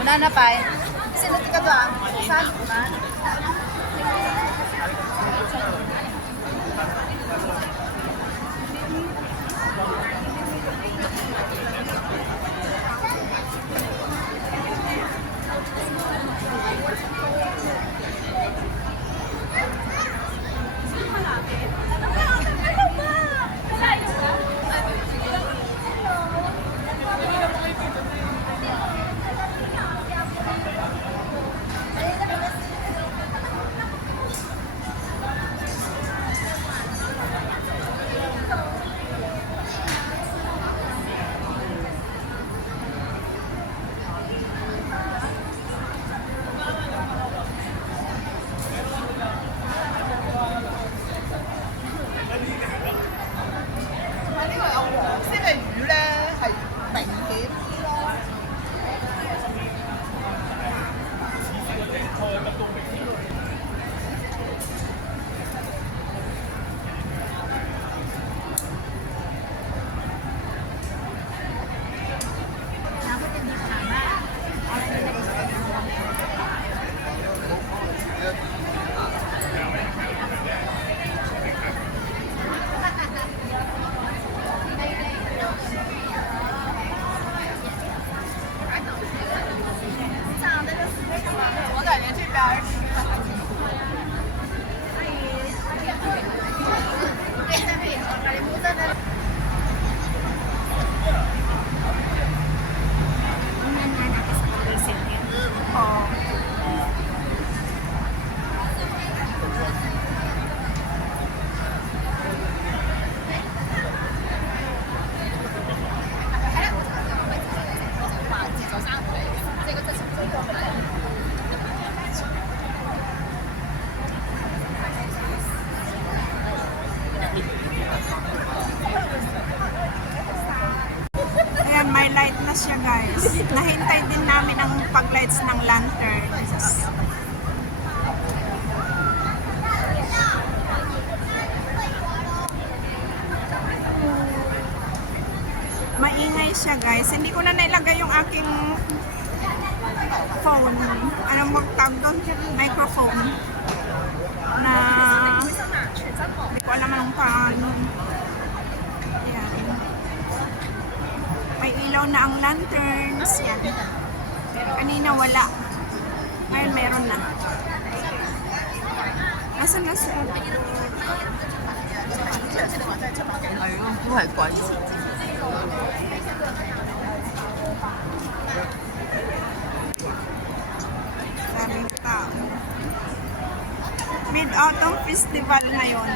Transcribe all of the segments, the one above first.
Banana pie. Sino tika to ah? Saan? Ayan, may light na siya guys. Nahintay din namin ang pag-lights ng lanterns. Maingay siya guys. Hindi ko na nailagay yung aking phone. Anong magtawag doon? Microphone. Na hindi ko alam anong paano. Ayan. May ilaw na ang lanterns. Yan. Kanina wala. Ngayon meron na. Nasaan na siya? 哎呦，不还关系。 Daming tao. Mid-Autumn Festival ngayon.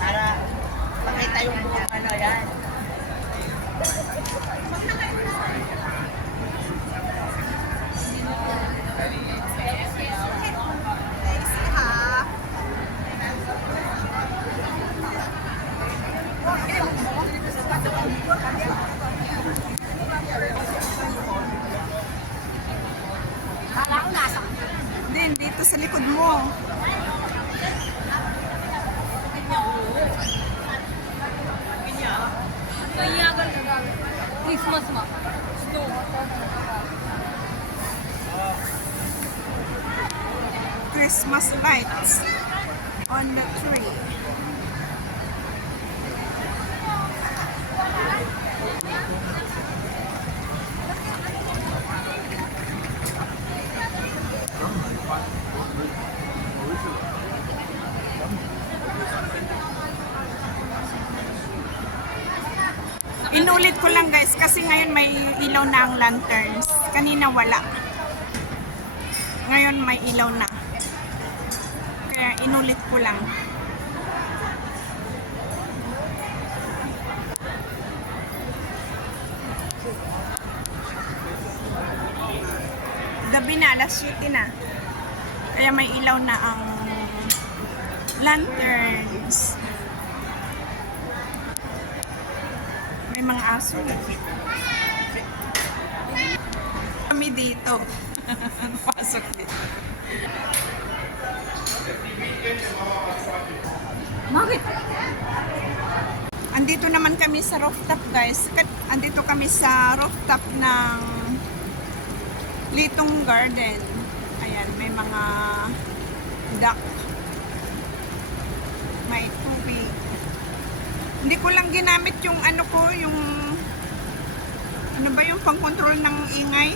Para makita yung buong ano yan. Din, dito sa likod mo. Christmas lights on the tree. Inulit ko lang guys kasi ngayon may ilaw na ang lanterns. Kanina wala. Ngayon may ilaw na. Kaya inulit ko lang. Gabi na, alas 7 na. Kaya may ilaw na ang lanterns. May mga aso. Kami dito. Pasok dito. Bakit? Andito naman kami sa rooftop guys. Andito kami sa rooftop ng Litong Garden. Ayan, may mga duck. May tubig. Hindi ko lang ginamit yung ano ko, yung ano ba yung pang-control ng ingay?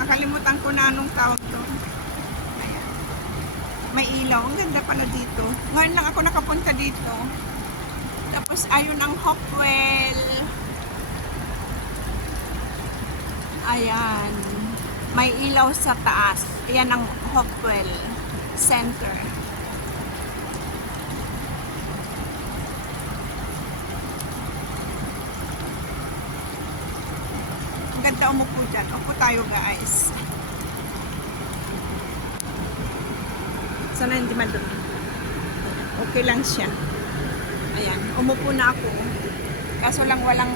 Nakalimutan ko na anong tawag to. Ayan. May ilaw. Ang ganda pala dito. Ngayon lang ako nakapunta dito. Tapos ayun ang Hopewell. Ayan. May ilaw sa taas. Ayan ang Hopewell Center. Ang ganda umupo dyan. Upo tayo guys. Sana hindi madumi. Okay lang siya. Ayan, umupo na ako. Kaso lang walang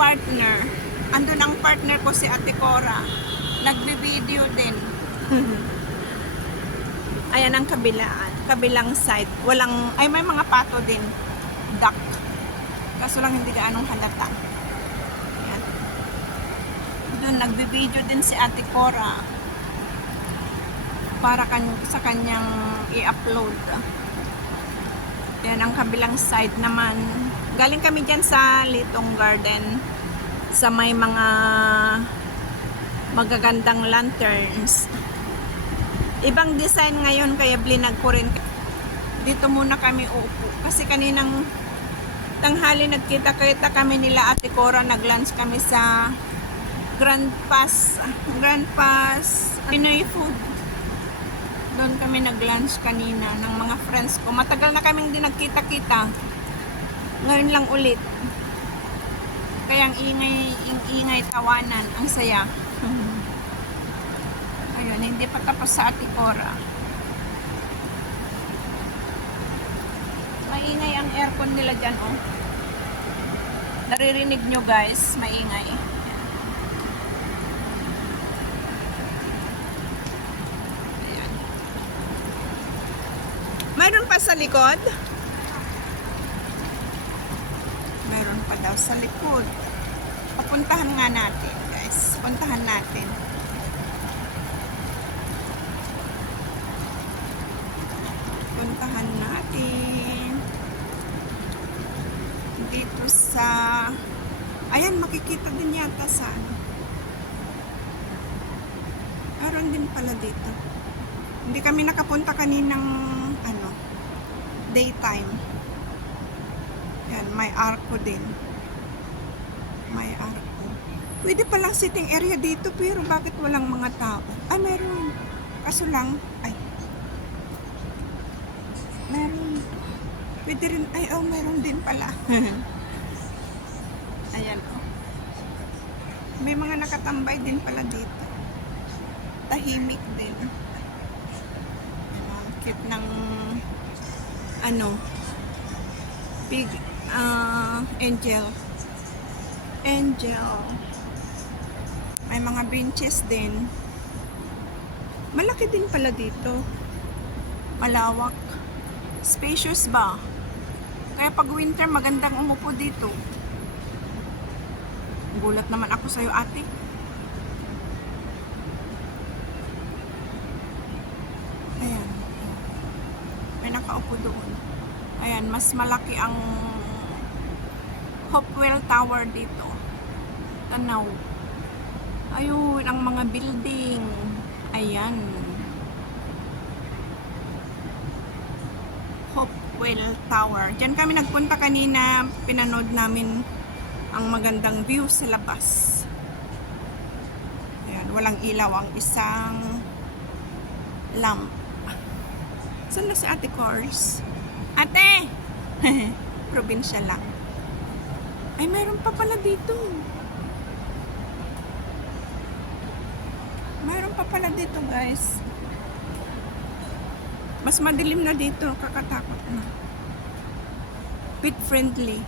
partner. Andun ang partner ko si Ate Cora. Nagbe-video din. Ayan ang kabilang side. Walang, ay may mga pato din. Duck. Kaso lang hindi gaanong halata. Ayan. Doon nagbe-video din si Ate Cora. Para sa kanyang i-upload. Yan ang kabilang side naman. Galing kami dyan sa Litong Garden. Sa may mga magagandang lanterns. Ibang design ngayon kaya blinag ko rin. Dito muna kami upo. Kasi kaninang tanghali nagkita-kita kami nila Ate Cora. Nag-lunch kami sa Grand Pass Pinoy Food. Doon kami nag-lunch kanina ng mga friends ko. Matagal na kaming din nagkita-kita. Ngayon lang ulit. Kaya ang ingay tawanan. Ang saya. Ayun, hindi pa tapos sa Ate Cora. Maingay ang aircon nila dyan, oh. Naririnig nyo guys, maingay. Mayroon pa sa likod? Mayroon pa daw sa likod. Papuntahan nga natin, guys. Puntahan natin. Puntahan natin. Dito sa... Ayan, makikita din yata sa ano. Mayroon din pala dito. Hindi kami nakapunta kaninang daytime. Yan, may arko din. May arko. Pwede palang sitting area dito pero bakit walang mga tao? Ay, meron. Kaso lang, ay. Meron. Pwede rin, ay, oh, meron din pala. Ayan, oh. May mga nakatambay din pala dito. Tahimik din. Cute ng big angel. May mga benches din. Malaki din pala dito. Malawak. Spacious ba? Kaya pag winter magandang umupo dito. Gulat naman ako sa'yo, ate. Ayan. May nakaupo doon. Ayan, mas malaki ang Hopewell Tower dito. Tanaw. Ayun, ang mga building. Ayan. Hopewell Tower. Diyan kami nagpunta kanina. Pinanood namin ang magandang view sa labas. Ayan, walang ilaw ang isang lamp. Saan na si Ate Cors? Ate! Probinsya lang. Ay, mayroon pa pala dito. Mayroon pa pala dito, guys. Mas madilim na dito. Kakatakot na. Pet friendly.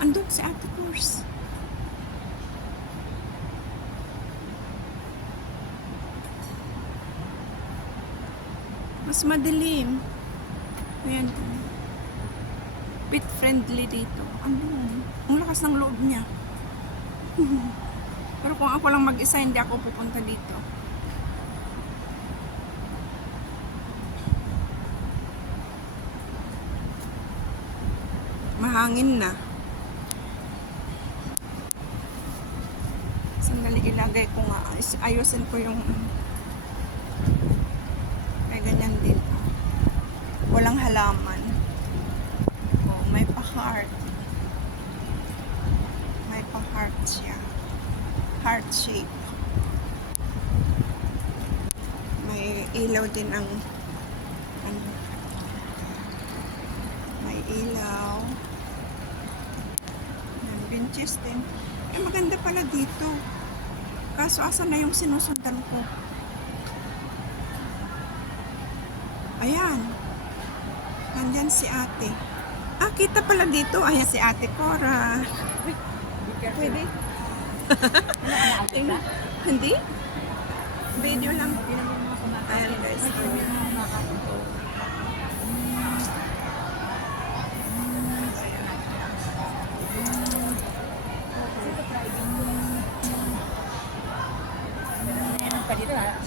Andun si Ate Cors. Mas madilim. Ayan. pet friendly dito. Ano? Ang lakas ng loob niya. Pero kung ako lang mag-isa, hindi ako pupunta dito. Mahangin na. Sandali ilagay ko nga. Ayusin ko yung ay ganyan din. Walang halaman. Oh, may pa-heart. May pa-heart siya. Heart shape. May ilaw din ang ano. May ilaw. Yan, benches din. Eh, maganda pala dito. Kaso asan na yung sinusundan ko? Ayan. Nandyan si ate. Ah, kita pala dito. Ayan si ate Cora. Pwede? Hindi? Video lang. Ayan guys.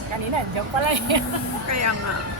Kanina, joke pala eh. Kaya nga.